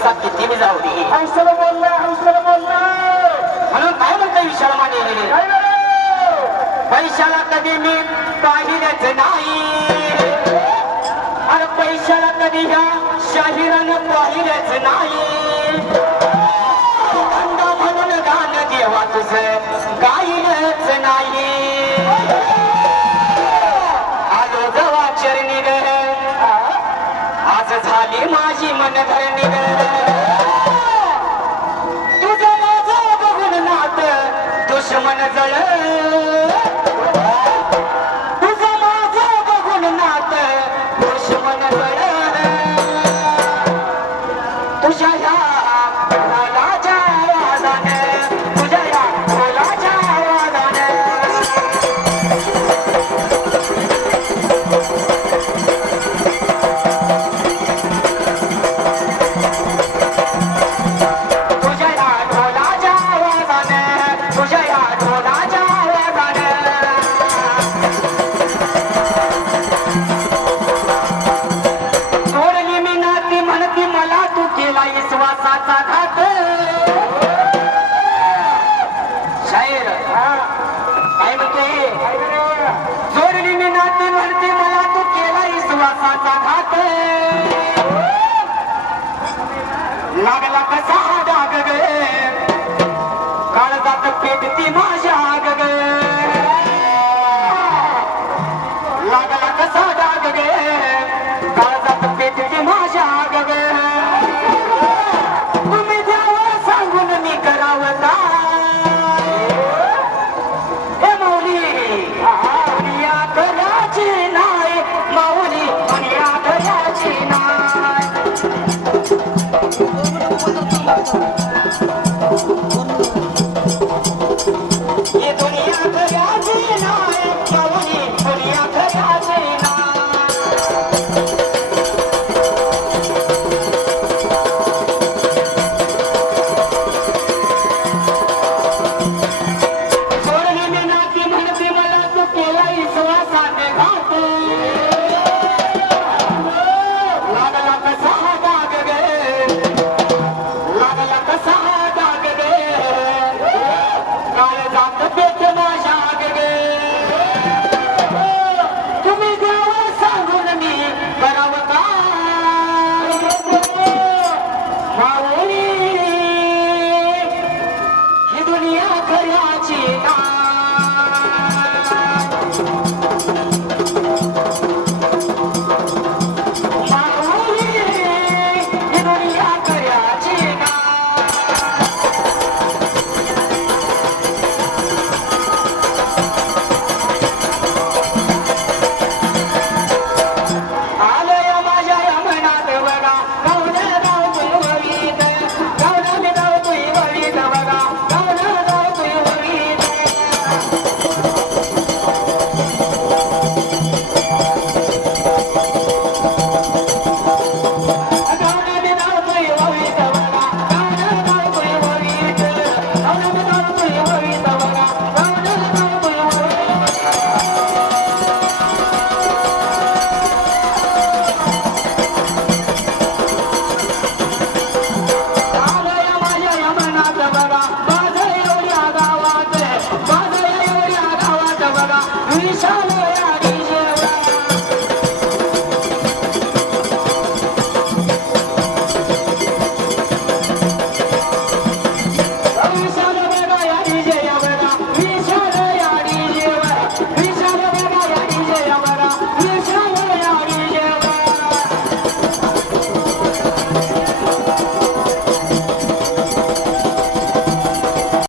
पैसा किती बी जाऊ दे. हौसला बोलला हौसला बोलला. म्हणून काय म्हणतो विशाल माने, काय झालं? पैशाला कधी मी पाहिलंच नाही. अरे पैशाला कधी ह्या शाहिरानं पाहिलंच नाही. धंदा म्हणून गाण देवा तुझं गायलंच नाही. आलो जवा चरणी ग, आज झाली माझी मनधरणी ग. तुझं माझं बघून नात दुश्मन जळ. तुझं माझं बघून नात दुश्मन जळ. तुझ्या ह्या बोलाच्या आवाजाने, तुझ्या ह्या बोलाच्या आवाजाने तुझ्या ह्या ढोलाच्या आवाजाने, तुझ्या ह्या ढोलाच्या आवाजाने सोडली मी नाती म्हणती मला तू केला विश्वासाचा घात. शाहीर काय म्हणते, जोडली मी नाती म्हणते मला तू केला विश्वासाचा घात. लागला कसा डाग ग, काळजात पेटती माझ्या आग ग. लागला कसा डाग ग, काळजात पेटती माझ्या आग ग. तुम्ही द्यावं सांगून मी करावं काय. हे माऊली दुनिया करायची नाही, माऊली दुनिया करायची नाही. ही दुनिया करायची नाही, माऊली दुनिया करायची नाही. सोडली मी नाती म्हणते मला तू केला विश्वासाने घात. लागला कसा डाग ग, लागला कसा डाग ग, काळजात पेट माझ्या आग ग. तुम्ही द्यावं सांगून मी करावं काय. माऊली ही दुनिया खऱ्याची नाही. माऊली ही दुनिया खऱ्याची नाही. आलया माझ्या यमनात बघा, गावलं गाव तुई वळीत, गावलं मी गाव तुई वळीत बघा, गावलं गाव तुई वळीत. गावलं मी गाव तुई वळीत बघा, गावलं गाव तुई वळीत, गावलं मी गाव तुई वळीत बघा, गावलं गाव तुई वळीत. आलया माझ्या यमनात बघा, माझं एवढ्या गावात, माझं एवढ्या गावात बघा, विशाल या